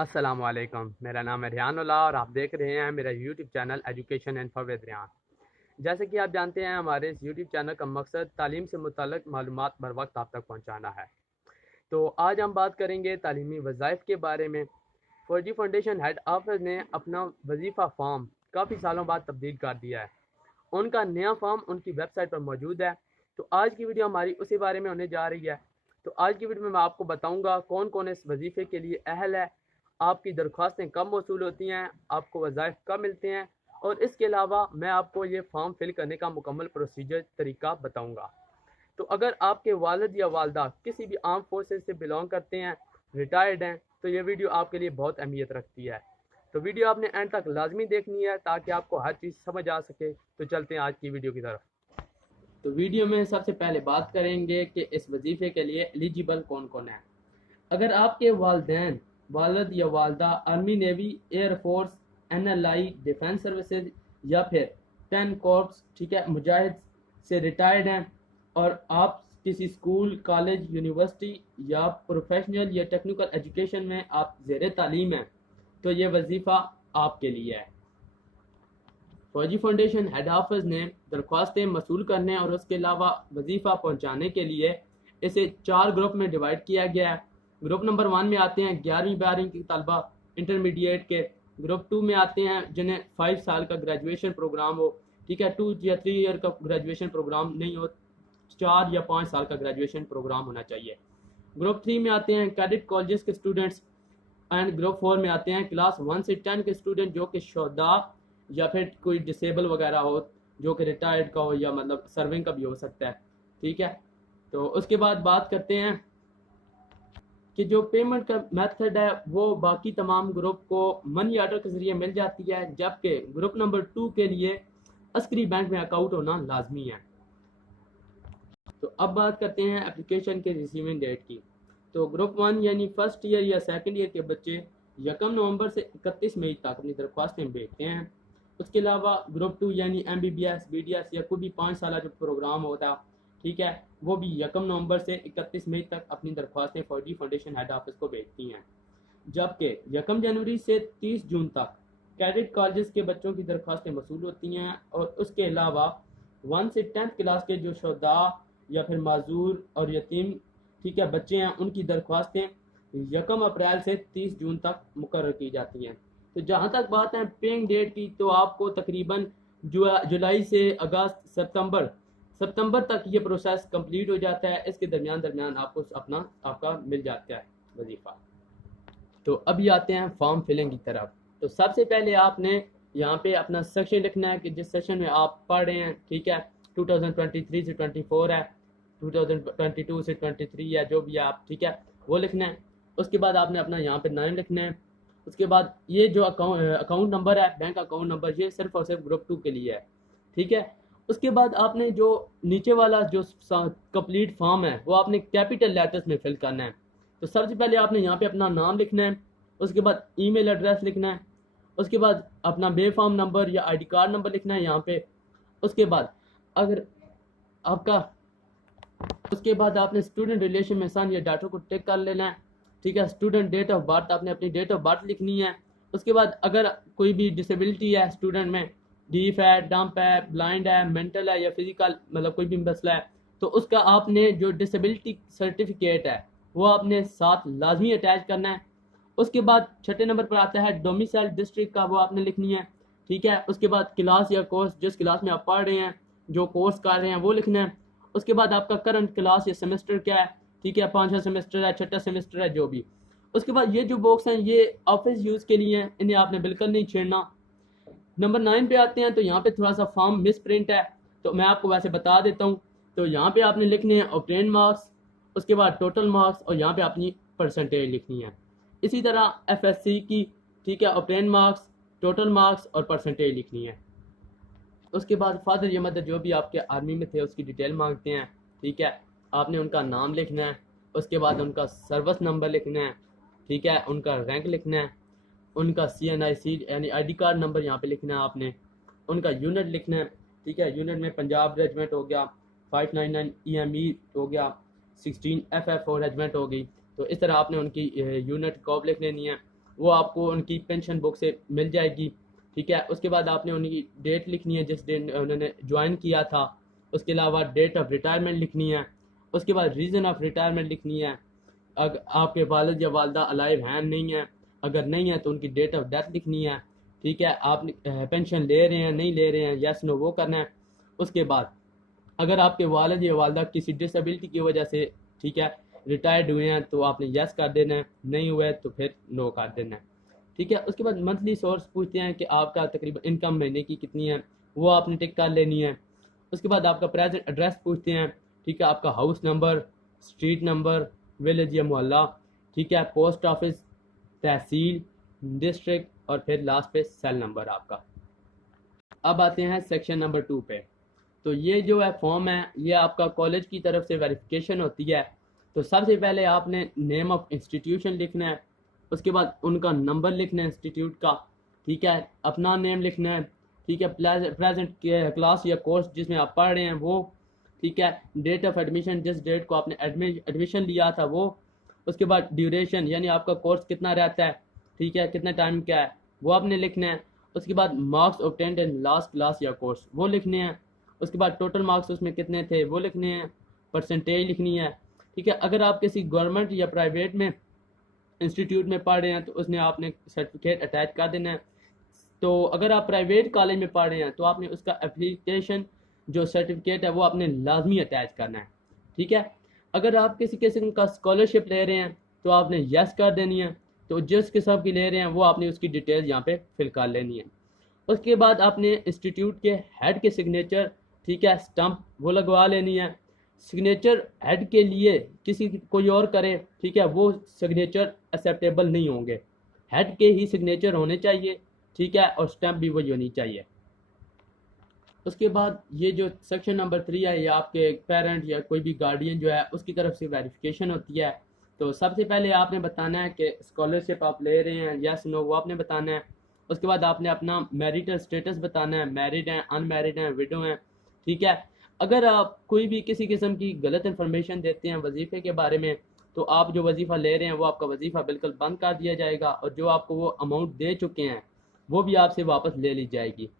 अस्सलाम वालेकुम। मेरा नाम है रियानुल्लाह और आप देख रहे हैं मेरा YouTube channel education info with Riyan. जैसे कि आप जानते हैं, हमारे इस यूट्यूब चैनल का मकसद तालीम से मुतल्लिक़ मालूमात बर वक्त आप तक पहुँचाना है। तो आज हम बात करेंगे तालीमी वज़ाइफ के बारे में। फौजी फाउंडेशन हेड ऑफिस ने अपना वजीफ़ा फॉर्म काफ़ी सालों बाद तब्दील कर दिया है। उनका नया फॉर्म उनकी वेबसाइट पर मौजूद है। तो आज की वीडियो हमारी उसी बारे में होने जा रही है। तो आज की वीडियो में मैं आपको बताऊंगा कौन कौन इस वजीफ़े के लिए अहल है, आपकी दरख्वास्तें कब मौसूल होती हैं, आपको वज़ाइफ कब मिलते हैं, और इसके अलावा मैं आपको ये फॉर्म फिल करने का मुकम्मल प्रोसीजर तरीका बताऊंगा। तो अगर आपके वालिद या वालदा किसी भी आर्म फोर्सेस से बिलोंग करते हैं, रिटायर्ड हैं, तो ये वीडियो आपके लिए बहुत अहमियत रखती है। तो वीडियो आपने एंड तक लाजमी देखनी है ताकि आपको हर चीज़ समझ आ सके। तो चलते हैं आज की वीडियो की तरफ। तो वीडियो में सबसे पहले बात करेंगे कि इस वजीफ़े के लिए एलिजिबल कौन कौन है। अगर आपके वालदैन, वालिद या वालदा army, navy, air force, NLI, defence services या फिर 10 कॉर्प्स, ठीक है, मुजाहिद से रिटायर्ड हैं, और आप किसी स्कूल, कॉलेज, यूनिवर्सिटी या प्रोफेशनल या टेक्निकल एजुकेशन में आप ज़ेर तालीम हैं, तो ये वजीफ़ा आपके लिए है। फौजी फाउंडेशन हेड ऑफिस ने दरख्वास्तें मसूल करने और उसके अलावा वजीफ़ा पहुँचाने के लिए इसे 4 ग्रुप में डिवाइड किया गया है। ग्रुप नंबर 1 में आते हैं 11वीं-12वीं की तलबा इंटरमीडिएट के। ग्रुप 2 में आते हैं जिन्हें 5 साल का ग्रेजुएशन प्रोग्राम हो, ठीक है, 2 या 3 ईयर का ग्रेजुएशन प्रोग्राम नहीं हो, 4 या 5 साल का ग्रेजुएशन प्रोग्राम होना चाहिए। ग्रुप 3 में आते हैं कैडेट कॉलेजेस के स्टूडेंट्स, एंड ग्रुप 4 में आते हैं क्लास 1 से 10 के स्टूडेंट जो कि शोधा या फिर कोई डिसेबल वगैरह हो, जो कि रिटायर्ड का हो या मतलब सर्विंग का भी हो सकता है, ठीक है। तो उसके बाद बात करते हैं कि जो पेमेंट का मेथड है वो बाकी तमाम ग्रुप को मनी ऑर्डर के ज़रिए मिल जाती है, जबकि ग्रुप नंबर 2 के लिए अस्करी बैंक में अकाउंट होना लाजमी है। तो अब बात करते हैं एप्लीकेशन के रिसीविंग डेट की। तो ग्रुप 1 यानी फर्स्ट ईयर या सेकंड ईयर के बच्चे 1 नवंबर से 31 मई तक अपनी दरख्वास्तें भेजते हैं। उसके अलावा ग्रुप 2 यानी MBBS, BDS या कोई भी 5 साल जो प्रोग्राम होता, ठीक है, वो भी 1 नवंबर से 31 मई तक अपनी दरख्वास्तें फौजी फाउंडेशन हेड ऑफिस को भेजती हैं। जबकि 1 जनवरी से 30 जून तक कैडेट कॉलेजेस के बच्चों की दरख्वास्तें वसूल होती हैं, और उसके अलावा 1 से 10th क्लास के जो शोधा या फिर माजूर और यतीम, ठीक है, बच्चे हैं, उनकी दरख्वास्तें 1 अप्रैल से 30 जून तक मुकर्रर की जाती हैं। तो जहाँ तक बात है पेइंग डेट की, तो आपको तकरीबन जुलाई से अगस्त सितंबर तक ये प्रोसेस कंप्लीट हो जाता है। इसके दरमियान आपको आपका मिल जाता है वजीफ़ा। तो अभी आते हैं फॉर्म फिलिंग की तरफ। तो सबसे पहले आपने यहाँ पे अपना सेक्शन लिखना है कि जिस सेक्शन में आप पढ़ रहे हैं, ठीक है, 2023 से 24 है, 2022 से 23 है, जो भी है आप, ठीक है, वो लिखना है। उसके बाद आपने अपना यहाँ पे नाम लिखना है। उसके बाद ये जो अकाउंट नंबर है, बैंक अकाउंट नंबर, ये सिर्फ और सिर्फ ग्रुप 2 के लिए है, ठीक है। उसके बाद आपने जो नीचे वाला जो कंप्लीट फॉर्म है वो आपने कैपिटल लेटर्स में फिल करना है। तो सबसे पहले आपने यहाँ पे अपना नाम लिखना है, उसके बाद ईमेल एड्रेस लिखना है, उसके बाद अपना बे फॉर्म नंबर या ID कार्ड नंबर लिखना है यहाँ पे। उसके बाद अगर आपका उसके बाद आपने स्टूडेंट रिलेशन में सन या डाटा को टिक कर लेना है, ठीक है। स्टूडेंट डेट ऑफ बर्थ, आपने अपनी डेट ऑफ बर्थ लिखनी है। उसके बाद अगर कोई भी डिसेबिलिटी है स्टूडेंट में, डीफ है, डंप है, ब्लाइंड है, मेंटल है या फिजिकल, मतलब कोई भी मसला है, तो उसका आपने जो डिसेबिलिटी सर्टिफिकेट है वो आपने साथ लाजमी अटैच करना है। उसके बाद 6 नंबर पर आता है डोमिसाइल डिस्ट्रिक्ट का, वो आपने लिखनी है, ठीक है। उसके बाद क्लास या कोर्स, जिस क्लास में आप पढ़ रहे हैं, जो कोर्स कर रहे हैं, वो लिखना है। उसके बाद आपका करंट क्लास या सेमेस्टर क्या है, ठीक है, 5वां सेमेस्टर है, 6ठा सेमेस्टर है, जो भी। उसके बाद ये जो बॉक्स हैं ये ऑफिस यूज़ के लिए हैं, इन्हें आपने बिल्कुल नहीं छेड़ना। नंबर 9 पे आते हैं, तो यहाँ पे थोड़ा सा फॉर्म मिस प्रिंट है, तो मैं आपको वैसे बता देता हूँ। तो यहाँ पे आपने लिखने हैं ऑब्टेन मार्क्स, उसके बाद टोटल मार्क्स, और यहाँ पे अपनी परसेंटेज लिखनी है। इसी तरह FSC की, ठीक है, ऑब्टेन मार्क्स, टोटल मार्क्स और परसेंटेज लिखनी है। उसके बाद फादर या मदर जो भी आपके आर्मी में थे उसकी डिटेल मांगते हैं, ठीक है, आपने उनका नाम लिखना है। उसके बाद उनका सर्विस नंबर लिखना है, ठीक है, उनका रैंक लिखना है, उनका CNIC यानी ID कार्ड नंबर यहाँ पे लिखना है आपने, उनका यूनिट लिखना है, ठीक है। यूनिट में पंजाब रेजिमेंट हो गया, 599 EME हो गया, 16 FF4 रेजिमेंट हो गई। तो इस तरह आपने उनकी यूनिट कॉप लिख लेनी है। वो आपको उनकी पेंशन बुक से मिल जाएगी। ठीक है, उसके बाद आपने उनकी डेट लिखनी है जिस दिन उन्होंने ज्वाइन किया था। उसके अलावा डेट ऑफ रिटायरमेंट लिखनी है। उसके बाद रीज़न ऑफ रिटायरमेंट लिखनी है। अगर आपके वालिद या वालदा अलाइव हैं नहीं है, अगर नहीं है तो उनकी डेट ऑफ डेथ लिखनी है। ठीक है, आप पेंशन ले रहे हैं नहीं ले रहे हैं, यस नो वो करना है। उसके बाद अगर आपके वालिद या वालदा किसी डिसेबिलिटी की वजह से ठीक है रिटायर्ड हुए हैं तो आपने यस कर देना है, नहीं हुए तो फिर नो कर देना है। ठीक है, उसके बाद मंथली सोर्स पूछते हैं कि आपका तकरीबन इनकम महीने की कितनी है, वो आपने टिक कर लेनी है। उसके बाद आपका प्रेजेंट एड्रेस पूछते हैं। ठीक है, आपका house number, street number, village या मोहल्ला, ठीक है, पोस्ट ऑफिस, तहसील, डिस्ट्रिक्ट और फिर लास्ट पे सेल नंबर आपका। अब आते हैं सेक्शन नंबर 2 पे। तो ये जो है फॉर्म है ये आपका कॉलेज की तरफ से वेरिफिकेशन होती है। तो सबसे पहले आपने नेम ऑफ इंस्टीट्यूशन लिखना है। उसके बाद उनका नंबर लिखना है इंस्टीट्यूट का। ठीक है, अपना नेम लिखना है। ठीक है, प्रेजेंट क्लास या कोर्स जिसमें आप पढ़ रहे हैं वो। ठीक है, डेट ऑफ एडमिशन जिस डेट को आपने एडमिशन लिया था वो। उसके बाद ड्यूरेशन यानी आपका कोर्स कितना रहता है, ठीक है, कितना टाइम क्या है वो आपने लिखना है। उसके बाद marks obtained in last class या कोर्स वो लिखने हैं। उसके बाद टोटल मार्क्स उसमें कितने थे वो लिखने हैं, परसेंटेज लिखनी है। ठीक है, अगर आप किसी गवर्नमेंट या प्राइवेट में इंस्टीट्यूट में पढ़ रहे हैं तो उसमें आपने सर्टिफिकेट अटैच कर देना है। तो अगर आप प्राइवेट कॉलेज में पढ़ रहे हैं तो आपने उसका एप्लीकेशन जो सर्टिफिकेट है वो आपने लाजमी अटैच करना है। ठीक है, अगर आप किसी किस्म का स्कॉलरशिप ले रहे हैं तो आपने यस कर देनी है। तो जिस किस्म की ले रहे हैं वो आपने उसकी डिटेल यहाँ पे फिल कर लेनी है। उसके बाद आपने इंस्टीट्यूट के हेड के सिग्नेचर, ठीक है, स्टंप वो लगवा लेनी है। सिग्नेचर हेड के लिए किसी कोई और करे, ठीक है, वो सिग्नेचर एक्सेप्टेबल नहीं होंगे। हेड के ही सिग्नेचर होने चाहिए। ठीक है, और स्टैम्प भी वही होनी चाहिए। उसके बाद ये जो सेक्शन नंबर 3 है ये आपके पेरेंट या कोई भी गार्डियन जो है उसकी तरफ से वेरिफिकेशन होती है। तो सबसे पहले आपने बताना है कि स्कॉलरशिप आप ले रहे हैं यस नो वो आपने बताना है। उसके बाद आपने अपना मैरिटल स्टेटस बताना है, मैरिड हैं, अनमैरिड हैं, विडो हैं। ठीक है, अगर आप कोई भी किसी किस्म की गलत इन्फॉर्मेशन देते हैं वजीफ़े के बारे में तो आप जो वजीफ़ा ले रहे हैं वो आपका वजीफ़ा बिल्कुल बंद कर दिया जाएगा और जो आपको वो अमाउंट दे चुके हैं वो भी आपसे वापस ले ली जाएगी।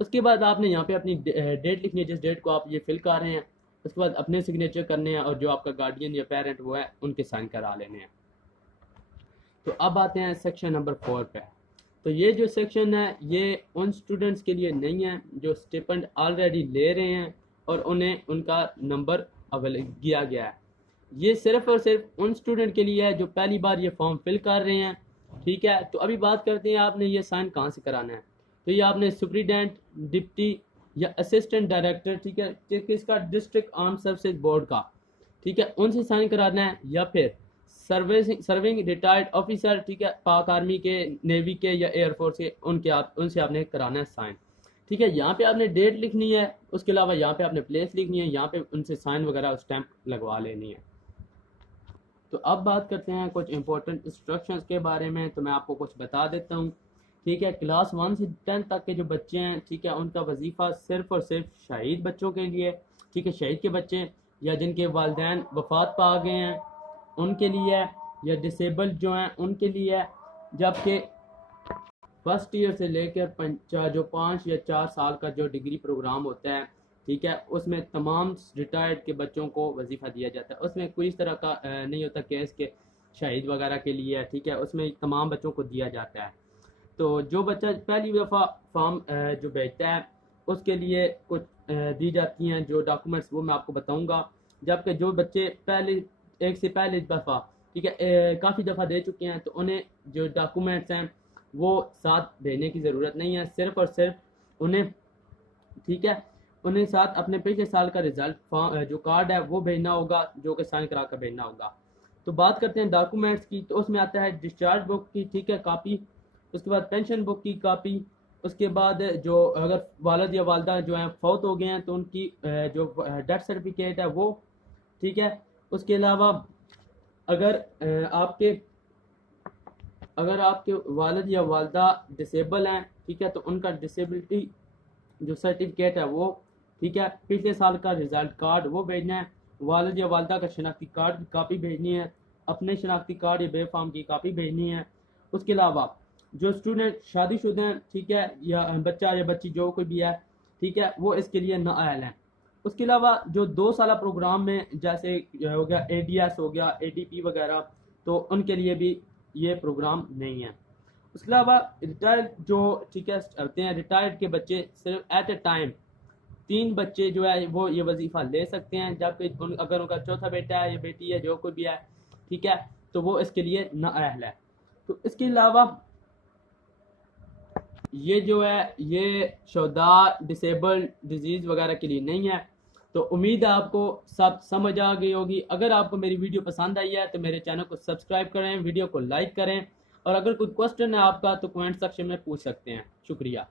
उसके बाद आपने यहाँ पे अपनी डेट लिखनी है जिस डेट को आप ये फिल कर रहे हैं। उसके बाद अपने सिग्नेचर करने हैं और जो आपका गार्डियन या पेरेंट वो है उनके साइन करा लेने हैं। तो अब आते हैं सेक्शन नंबर 4 पे। तो ये जो सेक्शन है ये उन स्टूडेंट्स के लिए नहीं है जो स्टिपेंड ऑलरेडी ले रहे हैं और उन्हें उनका नंबर अवेलेबल किया गया है। ये सिर्फ और सिर्फ उन स्टूडेंट के लिए है जो पहली बार ये फॉर्म फिल कर रहे हैं। ठीक है, तो अभी बात करते हैं आपने ये साइन कहाँ से कराना है। तो ये आपने सुप्रीडेंट, डिप्टी या असिस्टेंट डायरेक्टर, ठीक है, किसका, डिस्ट्रिक्ट आर्म सर्विसेज बोर्ड का, ठीक है, उनसे साइन कराना है। या फिर सर्विंग रिटायर्ड ऑफिसर, ठीक है, पाक आर्मी के, नेवी के या एयरफोर्स के, उनसे आपने कराना है साइन। ठीक है, यहाँ पे आपने डेट लिखनी है। उसके अलावा यहाँ पे आपने प्लेस लिखनी है, यहाँ पे उनसे साइन वगैरह स्टैंप लगवा लेनी है। तो अब बात करते हैं कुछ इंपॉर्टेंट इंस्ट्रक्शंस के बारे में। तो मैं आपको कुछ बता देता हूँ। ठीक है, क्लास 1 से 10 तक के जो बच्चे हैं, ठीक है, उनका वजीफ़ा सिर्फ और सिर्फ शहीद बच्चों के लिए, ठीक है, शहीद के बच्चे या जिनके वालिदैन वफात पा गए हैं उनके लिए, या डिसेबल्ड जो हैं उनके लिए। जबकि फर्स्ट ईयर से लेकर जो 5 या 4 साल का जो डिग्री प्रोग्राम होता है, ठीक है, उसमें तमाम रिटायर्ड के बच्चों को वजीफ़ा दिया जाता है। उसमें कोई इस तरह का नहीं होता केस के शहीद वगैरह के लिए, ठीक है, उसमें तमाम बच्चों को दिया जाता है। तो जो बच्चा पहली दफ़ा फॉर्म जो भेजता है उसके लिए कुछ दी जाती हैं जो डॉक्यूमेंट्स वो मैं आपको बताऊंगा। जबकि जो बच्चे पहले एक से पहले दफ़ा, ठीक है, काफ़ी दफ़ा दे चुके हैं तो उन्हें जो डॉक्यूमेंट्स हैं वो साथ भेजने की ज़रूरत नहीं है। सिर्फ और सिर्फ उन्हें, ठीक है, उन्हें साथ अपने पिछले साल का रिजल्ट जो कार्ड है वो भेजना होगा जो कि साइन करा कर भेजना होगा। तो बात करते हैं डॉक्यूमेंट्स की। तो उसमें आता है डिस्चार्ज बुक की, ठीक है, कापी। उसके बाद पेंशन बुक की कापी। उसके बाद जो अगर वालिद या वालदा जो हैं फौत हो गए हैं तो उनकी जो डेथ सर्टिफिकेट है वो, ठीक है। उसके अलावा अगर आपके वालिद या वालदा डिसेबल हैं, ठीक है, तो उनका डिसेबिलिटी जो सर्टिफिकेट है वो, ठीक है, पिछले साल का रिजल्ट कार्ड वो भेजना है। वालिद या वालदा का शनाख्ती कार्ड की कापी भेजनी है। अपने शनाख्ती कार्ड या बे फॉर्म की कापी भेजनी है। उसके अलावा जो स्टूडेंट शादीशुदा हैं, ठीक है, या बच्चा या बच्ची जो कोई भी है, ठीक है, वो इसके लिए नाअहल हैं। उसके अलावा जो 2 साल प्रोग्राम में जैसे हो गया एडीएस हो गया, एडीपी वगैरह, तो उनके लिए भी ये प्रोग्राम नहीं है। उसके अलावा रिटायर्ड जो, ठीक है, होते हैं रिटायर्ड के बच्चे सिर्फ एट ए टाइम 3 बच्चे जो है वो ये वजीफ़ा ले सकते हैं, जबकि अगर उनका चौथा बेटा है या बेटी है जो कोई भी है, ठीक है, तो वो इसके लिए नाअहल है। तो इसके अलावा ये जो है ये शोधा डिसेबल्ड डिजीज़ वगैरह के लिए नहीं है। तो उम्मीद है आपको सब समझ आ गई होगी। अगर आपको मेरी वीडियो पसंद आई है तो मेरे चैनल को सब्सक्राइब करें, वीडियो को लाइक करें, और अगर कोई क्वेश्चन है आपका तो कमेंट सेक्शन में पूछ सकते हैं। शुक्रिया।